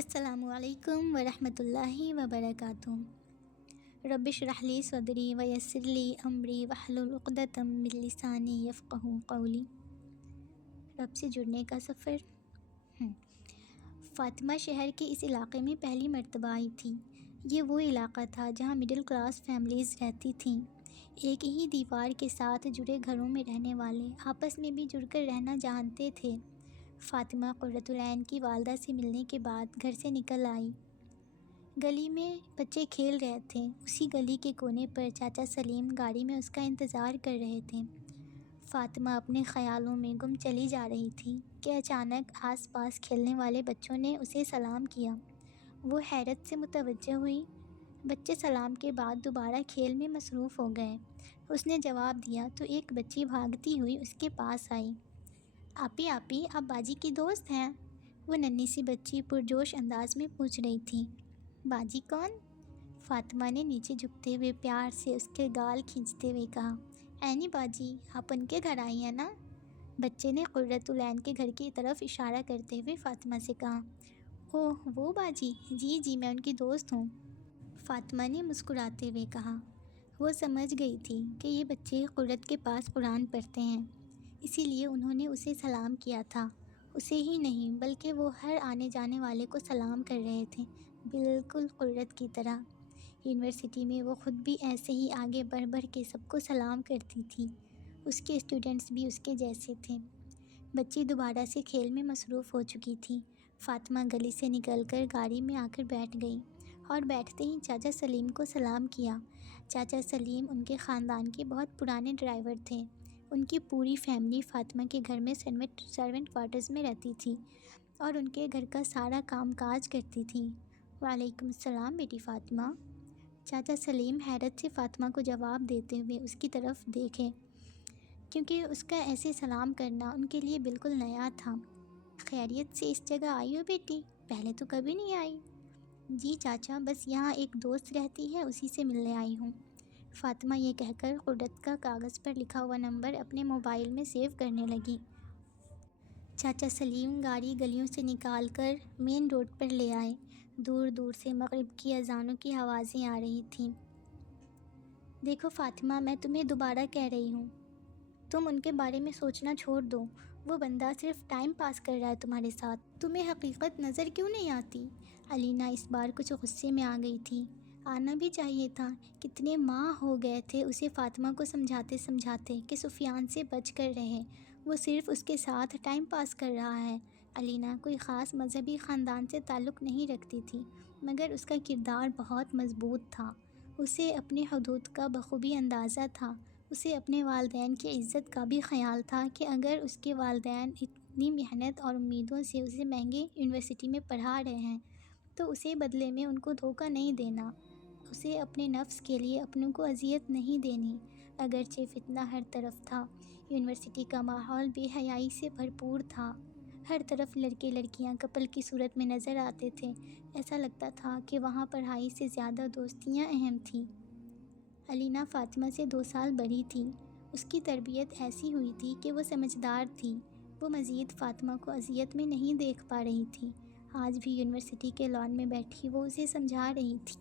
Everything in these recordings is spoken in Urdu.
السلام علیکم ورحمۃ اللہ وبرکاتہ۔ رب اشرح لی صدری ویسر لی امری واحلل عقدۃ من لسانی یفقہوا قولی۔ رب سے جڑنے کا سفر۔ فاطمہ شہر کے اس علاقے میں پہلی مرتبہ آئی تھی۔ یہ وہ علاقہ تھا جہاں مڈل کلاس فیملیز رہتی تھیں، ایک ہی دیوار کے ساتھ جڑے گھروں میں رہنے والے آپس میں بھی جڑ کر رہنا جانتے تھے۔ فاطمہ قرۃ العین کی والدہ سے ملنے کے بعد گھر سے نکل آئی۔ گلی میں بچے کھیل رہے تھے۔ اسی گلی کے کونے پر چاچا سلیم گاڑی میں اس کا انتظار کر رہے تھے۔ فاطمہ اپنے خیالوں میں گم چلی جا رہی تھی کہ اچانک آس پاس کھیلنے والے بچوں نے اسے سلام کیا۔ وہ حیرت سے متوجہ ہوئی۔ بچے سلام کے بعد دوبارہ کھیل میں مصروف ہو گئے۔ اس نے جواب دیا تو ایک بچی بھاگتی ہوئی اس کے پاس آئی۔ آپی آپ باجی کی دوست ہیں؟ وہ ننھی سی بچی پرجوش انداز میں پوچھ رہی تھی۔ باجی کون؟ فاطمہ نے نیچے جھکتے ہوئے پیار سے اس کے گال کھینچتے ہوئے کہا۔ اینی باجی، آپ ان کے گھر آئی ہیں نا؟ بچے نے قرۃ العین کے گھر کی طرف اشارہ کرتے ہوئے فاطمہ سے کہا۔ اوہ وہ باجی، جی میں ان کی دوست ہوں، فاطمہ نے مسکراتے ہوئے کہا۔ وہ سمجھ گئی تھی کہ یہ بچے قرۃ کے پاس قرآن پڑھتے ہیں، اسی لیے انہوں نے اسے سلام کیا تھا۔ اسے ہی نہیں بلکہ وہ ہر آنے جانے والے کو سلام کر رہے تھے، بالکل قرۃ کی طرح۔ یونیورسٹی میں وہ خود بھی ایسے ہی آگے بڑھ کے سب کو سلام کرتی تھی۔ اس کے اسٹوڈنٹس بھی اس کے جیسے تھے۔ بچی دوبارہ سے کھیل میں مصروف ہو چکی تھی۔ فاطمہ گلی سے نکل کر گاڑی میں آ کر بیٹھ گئی اور بیٹھتے ہی چاچا سلیم کو سلام کیا۔ چاچا سلیم ان کے خاندان کے بہت پرانے ڈرائیور تھے۔ ان کی پوری فیملی فاطمہ کے گھر میں سرونٹ کوارٹرز میں رہتی تھی اور ان کے گھر کا سارا کام کاج کرتی تھی۔ وعلیکم السلام بیٹی فاطمہ۔ چاچا سلیم حیرت سے فاطمہ کو جواب دیتے ہوئے اس کی طرف دیکھے، کیونکہ اس کا ایسے سلام کرنا ان کے لیے بالکل نیا تھا۔ خیریت سے اس جگہ آئی ہو بیٹی؟ پہلے تو کبھی نہیں آئی۔ جی چاچا، بس یہاں ایک دوست رہتی ہے، اسی سے ملنے آئی ہوں، فاطمہ یہ کہہ کر قرۃ کا کاغذ پر لکھا ہوا نمبر اپنے موبائل میں سیو کرنے لگی۔ چاچا سلیم گاڑی گلیوں سے نکال کر مین روڈ پر لے آئے۔ دور دور سے مغرب کی اذانوں کی آوازیں آ رہی تھیں۔ دیکھو فاطمہ، میں تمہیں دوبارہ کہہ رہی ہوں، تم ان کے بارے میں سوچنا چھوڑ دو۔ وہ بندہ صرف ٹائم پاس کر رہا ہے تمہارے ساتھ۔ تمہیں حقیقت نظر کیوں نہیں آتی؟ علینا اس بار کچھ غصے میں آ گئی تھی۔ آنا بھی چاہیے تھا۔ کتنے ماہ ہو گئے تھے اسے فاطمہ کو سمجھاتے کہ سفیان سے بچ کر رہے، وہ صرف اس کے ساتھ ٹائم پاس کر رہا ہے۔ علینا کوئی خاص مذہبی خاندان سے تعلق نہیں رکھتی تھی، مگر اس کا کردار بہت مضبوط تھا۔ اسے اپنے حدود کا بخوبی اندازہ تھا۔ اسے اپنے والدین کی عزت کا بھی خیال تھا کہ اگر اس کے والدین اتنی محنت اور امیدوں سے اسے مہنگی یونیورسٹی میں پڑھا رہے ہیں تو اسے بدلے میں ان کو دھوکہ نہیں دینا۔ اسے اپنے نفس کے لیے اپنوں کو اذیت نہیں دینی۔ اگرچہ فتنہ ہر طرف تھا، یونیورسٹی کا ماحول بے حیائی سے بھرپور تھا۔ ہر طرف لڑکے لڑکیاں کپل کی صورت میں نظر آتے تھے۔ ایسا لگتا تھا کہ وہاں پڑھائی سے زیادہ دوستیاں اہم تھیں۔ علینا فاطمہ سے 2 سال بڑی تھی۔ اس کی تربیت ایسی ہوئی تھی کہ وہ سمجھدار تھی۔ وہ مزید فاطمہ کو اذیت میں نہیں دیکھ پا رہی تھی۔ آج بھی یونیورسٹی کے لان میں بیٹھی وہ اسے سمجھا رہی تھی۔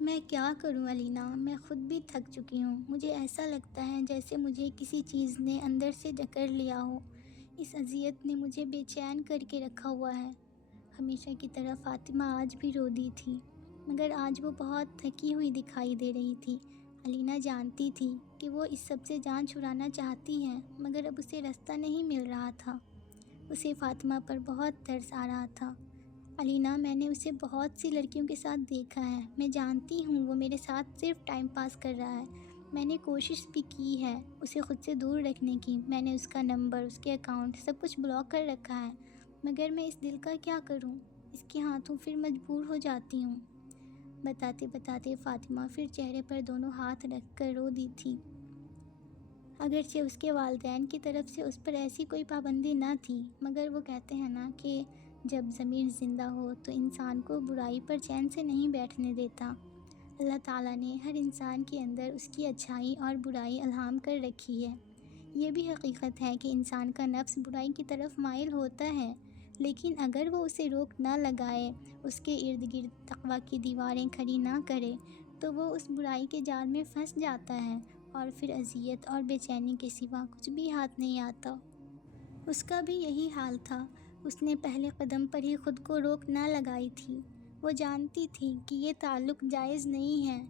میں کیا کروں علینا، میں خود بھی تھک چکی ہوں۔ مجھے ایسا لگتا ہے جیسے مجھے کسی چیز نے اندر سے جکڑ لیا ہو۔ اس اذیت نے مجھے بے چین کر کے رکھا ہوا ہے۔ ہمیشہ کی طرح فاطمہ آج بھی رو دی تھی، مگر آج وہ بہت تھکی ہوئی دکھائی دے رہی تھی۔ علینا جانتی تھی کہ وہ اس سب سے جان چھڑانا چاہتی ہے، مگر اب اسے راستہ نہیں مل رہا تھا۔ اسے فاطمہ پر بہت ترس آ رہا تھا۔ علینا، میں نے اسے بہت سی لڑکیوں کے ساتھ دیکھا ہے۔ میں جانتی ہوں وہ میرے ساتھ صرف ٹائم پاس کر رہا ہے۔ میں نے کوشش بھی کی ہے اسے خود سے دور رکھنے کی۔ میں نے اس کا نمبر، اس کے اکاؤنٹ سب کچھ بلاک کر رکھا ہے، مگر میں اس دل کا کیا کروں؟ اس کے ہاتھوں پھر مجبور ہو جاتی ہوں۔ بتاتے فاطمہ پھر چہرے پر دونوں ہاتھ رکھ کر رو دی تھی۔ اگرچہ اس کے والدین کی طرف سے اس پر ایسی کوئی پابندی نہ تھی، مگر وہ کہتے ہیں نا کہ جب ضمیر زندہ ہو تو انسان کو برائی پر چین سے نہیں بیٹھنے دیتا۔ اللہ تعالیٰ نے ہر انسان کے اندر اس کی اچھائی اور برائی الہام کر رکھی ہے۔ یہ بھی حقیقت ہے کہ انسان کا نفس برائی کی طرف مائل ہوتا ہے، لیکن اگر وہ اسے روک نہ لگائے، اس کے ارد گرد تقویٰ کی دیواریں کھڑی نہ کرے، تو وہ اس برائی کے جال میں پھنس جاتا ہے اور پھر اذیت اور بے چینی کے سوا کچھ بھی ہاتھ نہیں آتا۔ اس کا بھی یہی حال تھا۔ اس نے پہلے قدم پر ہی خود کو روک نہ لگائی تھی۔ وہ جانتی تھی کہ یہ تعلق جائز نہیں ہے،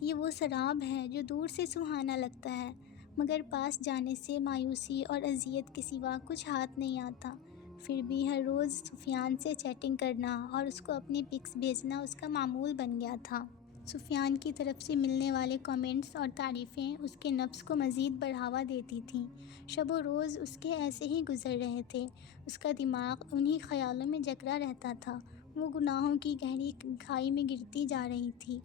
یہ وہ سراب ہے جو دور سے سہانا لگتا ہے مگر پاس جانے سے مایوسی اور اذیت کے سوا کچھ ہاتھ نہیں آتا۔ پھر بھی ہر روز سفیان سے چیٹنگ کرنا اور اس کو اپنی پکس بھیجنا اس کا معمول بن گیا تھا۔ سفیان کی طرف سے ملنے والے کامنٹس اور تعریفیں اس کے نفس کو مزید بڑھاوا دیتی تھیں۔ شب و روز اس کے ایسے ہی گزر رہے تھے۔ اس کا دماغ انہی خیالوں میں جکڑا رہتا تھا۔ وہ گناہوں کی گہری کھائی میں گرتی جا رہی تھی،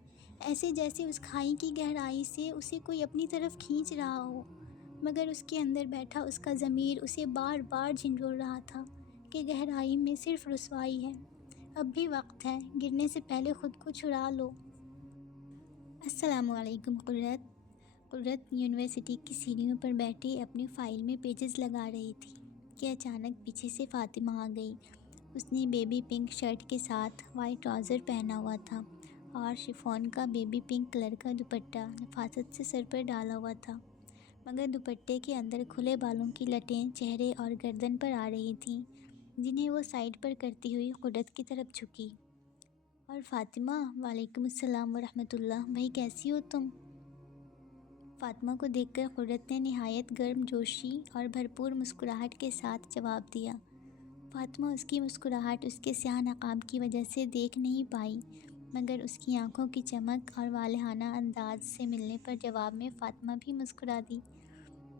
ایسے جیسے اس کھائی کی گہرائی سے اسے کوئی اپنی طرف کھینچ رہا ہو، مگر اس کے اندر بیٹھا اس کا ضمیر اسے بار بار جھنجھوڑ رہا تھا کہ گہرائی میں صرف رسوائی ہے، اب بھی وقت ہے، گرنے سے پہلے خود کو چھڑا لو۔ السلام علیکم قرت یونیورسٹی کی سیڑھیوں پر بیٹھی اپنی فائل میں پیجز لگا رہی تھی کہ اچانک پیچھے سے فاطمہ آ گئی۔ اس نے بیبی پنک شرٹ کے ساتھ وائٹ ٹراؤزر پہنا ہوا تھا اور شفون کا بیبی پنک کلر کا دوپٹہ نفاست سے سر پر ڈالا ہوا تھا، مگر دوپٹے کے اندر کھلے بالوں کی لٹیں چہرے اور گردن پر آ رہی تھیں، جنہیں وہ سائڈ پر کرتی ہوئی قرت کی طرف جھکی۔ اور فاطمہ، وعلیکم السلام ورحمۃ اللہ، بھائی کیسی ہو تم؟ فاطمہ کو دیکھ کر قرت نے نہایت گرم جوشی اور بھرپور مسکراہٹ کے ساتھ جواب دیا۔ فاطمہ اس کی مسکراہٹ اس کے سیاہ نقاب کی وجہ سے دیکھ نہیں پائی، مگر اس کی آنکھوں کی چمک اور والہانہ انداز سے ملنے پر جواب میں فاطمہ بھی مسکرا دی۔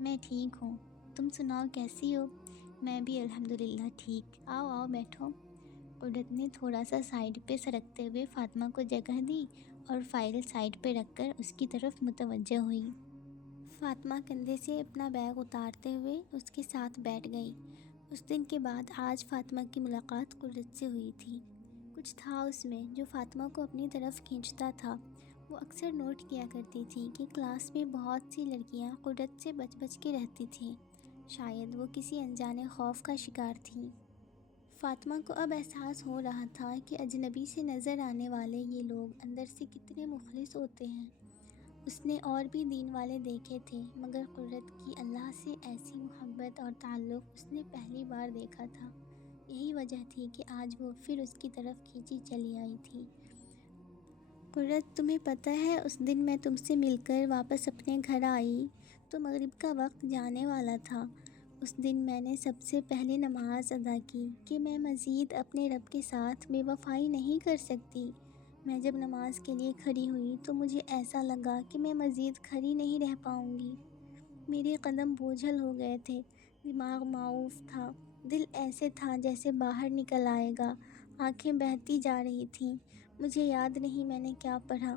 میں ٹھیک ہوں، تم سناؤ کیسی ہو؟ میں بھی الحمدللہ ٹھیک، آؤ آؤ بیٹھو۔ قرت نے تھوڑا سا سائڈ پہ سرکتے ہوئے فاطمہ کو جگہ دی اور فائل سائڈ پہ رکھ کر اس کی طرف متوجہ ہوئی۔ فاطمہ کندھے سے اپنا بیگ اتارتے ہوئے اس کے ساتھ بیٹھ گئی۔ اس دن کے بعد آج فاطمہ کی ملاقات قرت سے ہوئی تھی۔ کچھ تھا اس میں جو فاطمہ کو اپنی طرف کھینچتا تھا۔ وہ اکثر نوٹ کیا کرتی تھی کہ کلاس میں بہت سی لڑکیاں قرت سے بچ کے رہتی تھیں، شاید وہ کسی انجانے خوف کا شکار تھیں۔ فاطمہ کو اب احساس ہو رہا تھا کہ اجنبی سے نظر آنے والے یہ لوگ اندر سے کتنے مخلص ہوتے ہیں۔ اس نے اور بھی دین والے دیکھے تھے، مگر قرت کی اللہ سے ایسی محبت اور تعلق اس نے پہلی بار دیکھا تھا۔ یہی وجہ تھی کہ آج وہ پھر اس کی طرف کھینچی چلی آئی تھی۔ قرت، تمہیں پتہ ہے اس دن میں تم سے مل کر واپس اپنے گھر آئی تو مغرب کا وقت جانے والا تھا۔ اس دن میں نے سب سے پہلے نماز ادا کی کہ میں مزید اپنے رب کے ساتھ بے وفائی نہیں کر سکتی۔ میں جب نماز کے لیے کھڑی ہوئی تو مجھے ایسا لگا کہ میں مزید کھڑی نہیں رہ پاؤں گی۔ میرے قدم بوجھل ہو گئے تھے، دماغ معوف تھا، دل ایسے تھا جیسے باہر نکل آئے گا، آنکھیں بہتی جا رہی تھیں۔ مجھے یاد نہیں میں نے کیا پڑھا،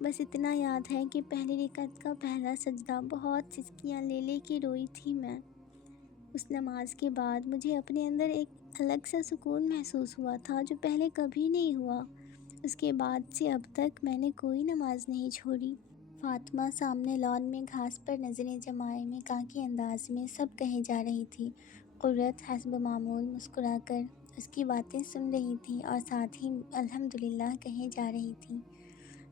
بس اتنا یاد ہے کہ پہلی رکعت کا پہلا سجدہ بہت سسکیاں لے لے کے روئی تھی میں۔ اس نماز کے بعد مجھے اپنے اندر ایک الگ سا سکون محسوس ہوا تھا جو پہلے کبھی نہیں ہوا۔ اس کے بعد سے اب تک میں نے کوئی نماز نہیں چھوڑی۔ فاطمہ سامنے لان میں گھاس پر نظریں جمائے مکاکی انداز میں سب کہے جا رہی تھی۔ قرت حسب معمول مسکرا کر اس کی باتیں سن رہی تھی اور ساتھ ہی الحمدللہ کہے جا رہی تھی۔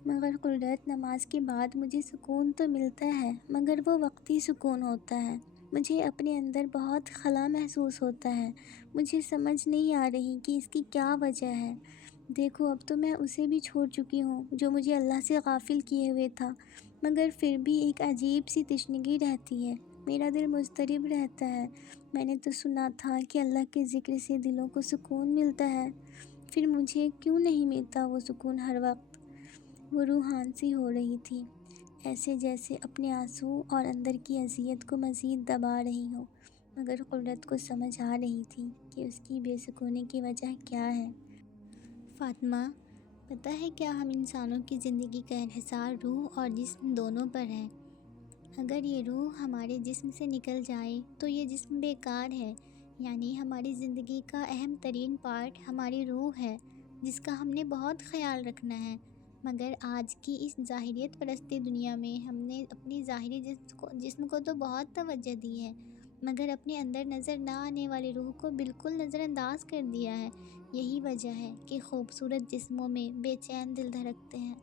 مگر قرت، نماز کے بعد مجھے سکون تو ملتا ہے، مگر وہ وقتی سکون ہوتا ہے۔ مجھے اپنے اندر بہت خلا محسوس ہوتا ہے۔ مجھے سمجھ نہیں آ رہی کہ اس کی کیا وجہ ہے۔ دیکھو اب تو میں اسے بھی چھوڑ چکی ہوں جو مجھے اللہ سے غافل کیے ہوئے تھا، مگر پھر بھی ایک عجیب سی تشنگی رہتی ہے، میرا دل مضطرب رہتا ہے۔ میں نے تو سنا تھا کہ اللہ کے ذکر سے دلوں کو سکون ملتا ہے، پھر مجھے کیوں نہیں ملتا وہ سکون ہر وقت؟ وہ روحان سی ہو رہی تھی، ایسے جیسے اپنے آنسو اور اندر کی اذیت کو مزید دبا رہی ہو، مگر قرت کو سمجھ آ رہی تھی کہ اس کی بے سکونی کی وجہ کیا ہے۔ فاطمہ، پتہ ہے کیا ہم انسانوں کی زندگی کا انحصار روح اور جسم دونوں پر ہے۔ اگر یہ روح ہمارے جسم سے نکل جائے تو یہ جسم بیکار ہے، یعنی ہماری زندگی کا اہم ترین پارٹ ہماری روح ہے، جس کا ہم نے بہت خیال رکھنا ہے۔ مگر آج کی اس ظاہریت پرست دنیا میں ہم نے اپنی ظاہری جسم کو تو بہت توجہ دی ہے، مگر اپنے اندر نظر نہ آنے والی روح کو بالکل نظر انداز کر دیا ہے۔ یہی وجہ ہے کہ خوبصورت جسموں میں بے چین دل دھڑکتے ہیں۔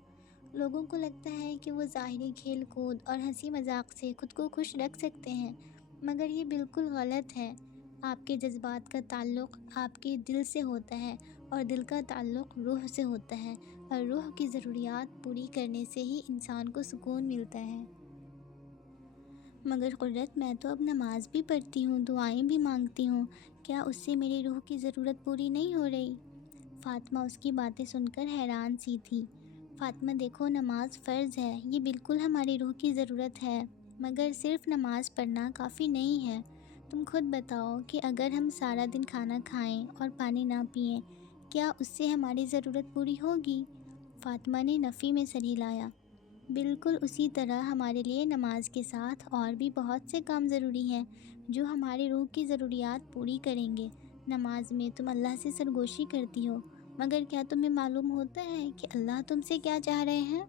لوگوں کو لگتا ہے کہ وہ ظاہری کھیل کود اور ہنسی مذاق سے خود کو خوش رکھ سکتے ہیں، مگر یہ بالکل غلط ہے۔ آپ کے جذبات کا تعلق آپ کے دل سے ہوتا ہے، اور دل کا تعلق روح سے ہوتا ہے، اور روح کی ضروریات پوری کرنے سے ہی انسان کو سکون ملتا ہے۔ مگر قرت، میں تو اب نماز بھی پڑھتی ہوں، دعائیں بھی مانگتی ہوں، کیا اس سے میری روح کی ضرورت پوری نہیں ہو رہی؟ فاطمہ اس کی باتیں سن کر حیران سی تھی۔ فاطمہ دیکھو، نماز فرض ہے، یہ بالکل ہماری روح کی ضرورت ہے، مگر صرف نماز پڑھنا کافی نہیں ہے۔ تم خود بتاؤ کہ اگر ہم سارا دن کھانا کھائیں اور پانی نہ پئیں، کیا اس سے ہماری ضرورت پوری ہوگی؟ فاطمہ نے نفی میں سر ہلایا۔ بالکل اسی طرح ہمارے لیے نماز کے ساتھ اور بھی بہت سے کام ضروری ہیں جو ہماری روح کی ضروریات پوری کریں گے۔ نماز میں تم اللہ سے سرگوشی کرتی ہو، مگر کیا تمہیں معلوم ہوتا ہے کہ اللہ تم سے کیا چاہ رہے ہیں؟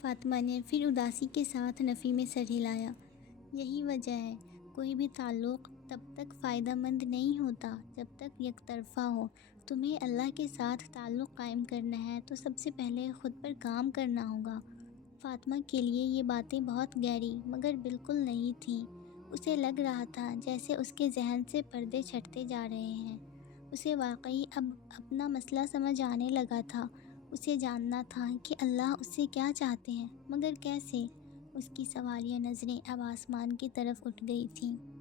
فاطمہ نے پھر اداسی کے ساتھ نفی میں سر ہلایا۔ یہی وجہ ہے، کوئی بھی تعلق تب تک فائدہ مند نہیں ہوتا جب تک یک طرفہ ہو۔ تمہیں اللہ کے ساتھ تعلق قائم کرنا ہے تو سب سے پہلے خود پر کام کرنا ہوگا۔ فاطمہ کے لیے یہ باتیں بہت گہری مگر بالکل نہیں تھیں۔ اسے لگ رہا تھا جیسے اس کے ذہن سے پردے چھٹتے جا رہے ہیں۔ اسے واقعی اب اپنا مسئلہ سمجھ آنے لگا تھا۔ اسے جاننا تھا کہ اللہ اس سے کیا چاہتے ہیں، مگر کیسے؟ اس کی سوالیہ نظریں اب آسمان کی طرف اٹھ گئی تھیں۔